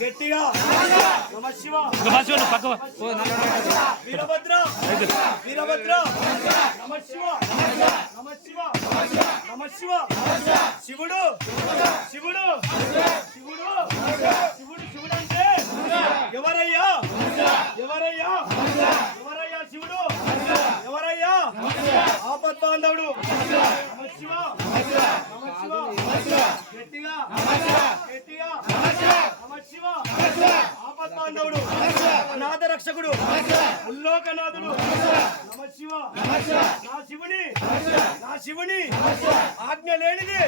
గట్టిగా. నమ శివ. ఇంకా మంచిగా నువ్వు పక్క వీరభద్ర. వీరభద్ర. నమ శివ. నమ శివ. నమ శివ. శివుడు. శివుడు. శివుడు. శివుడు శివుడు అంటే ఎవరయ్యా? ఎవరయ్యా? ఎవరయ్యా శివుడు? ఎవరయ్యా? ఆపద్బాంధవుడు. నమ శివ. నమ శివ. గట్టిగా గట్టిగా. ఆపద్బాంధవుడు నాద రక్షకుడు ఉల్లోకనాథుడు నమ శివ. నా శివుని. నా శివుని. ఆజ్ఞ లేనిది.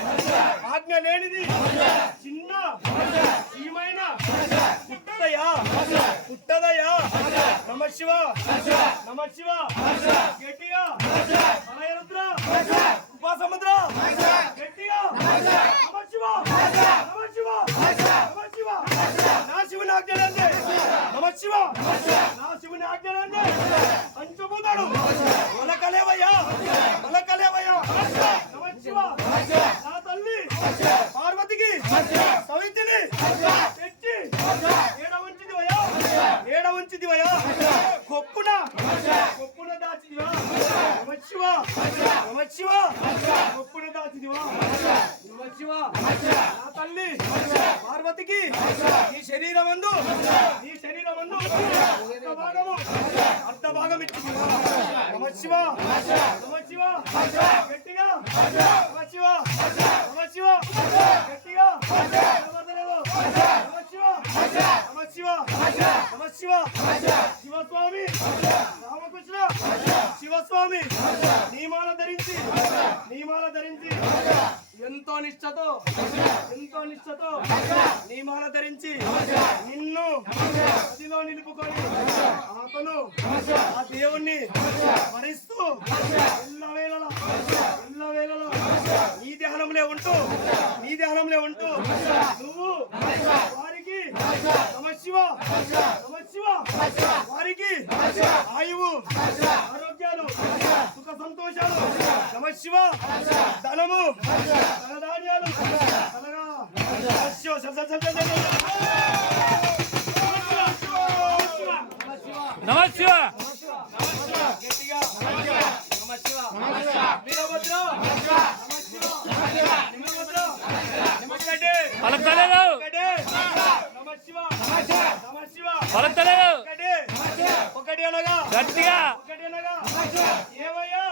ఆజ్ఞ లేనిది. చిన్న చీమైన పుట్టదయా. పుట్టదయా. నమ శివ. నమ శివ. గట్టిగా. ఉపాసముద్ర. గట్టిగా. శివుని ఆజ్ఞలండి. నమ శివ. నా శివుని ఆజ్ఞలండి. పంచభూతాలు. మొలకలేవయ్యా మొలకలేవయ్యా నమ శివ. నా తల్లి. పార్వతికి. సవితిని. తెచ్చి. ఏడ ఉంచిదివయ్యా ఏడ ఉంచిదివయ్యా గొప్పున గొప్పున దాచిదివా నమ శివ. దాచిదివా నా తల్లి పార్వతికి ఈ శరీరం అందు ఈ శరీరం అందు భాగము అర్ధ భాగం ఇచ్చింది గట్టిగా. శివ. నమ శివ శివస్వామి. రామకృష్ణ. శివస్వామి. నియమాల ధరించి. నియమాల ధరించి. ఎంతో నిష్టతో ఎంతో నిష్టతో నియమాల ధరించి. నిన్ను నదిలో నిలుపుకొని అతను ఆ దేవుణ్ణి స్మరిస్తూ ఎల్ల వేళలా ఎల్ల వేళలా నీ ధ్యానంలో ఉంటూ నీ ధ్యానంలో ఉంటూ నువ్వు వారికి ఆయువు ఆరోగ్యాలు సుఖ సంతోషాలు. నమ శివ ధనము ధనధాన్యాలు. ధనగా నమ శివ శివ శివ శివ శివ శివ. నమ శివ గట్టిగా శివ పలకలేదు ఒకటి. అనగా. గట్టిగా. ఒకటి అనగా. ఏమయ్యా?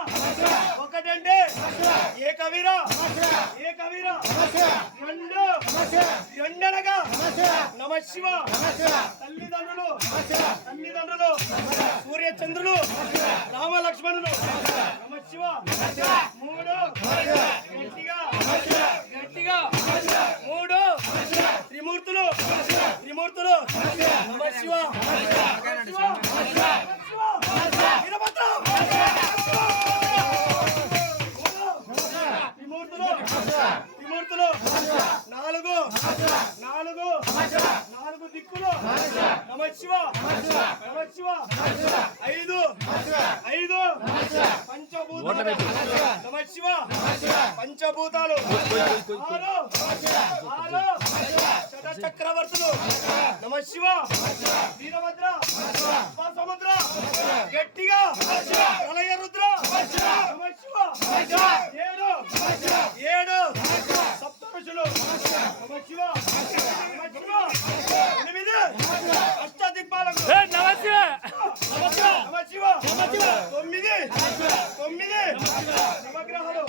ఒకటంటే ఏ కవిరా? ఏ కవిరా? రెండు. రెండు అనగా నమ శివ. తల్లిదండ్రులు. తల్లిదండ్రులు. సూర్యచంద్రులు. రామ లక్ష్మణులు నమ శివ. మూడు. గట్టిగా. నమ శివ నమ శివ ఐదు. ఐదు. పంచభూతాలు. నమ శివ పంచభూతాలు. ఆరు. ఆరు. చక్రవర్తులు నమ శివ వీరభద్ర. సముద్ర గట్టిగా. తొమ్మిది తొమ్మిది నవగ్రహాలు నవగ్రహాలు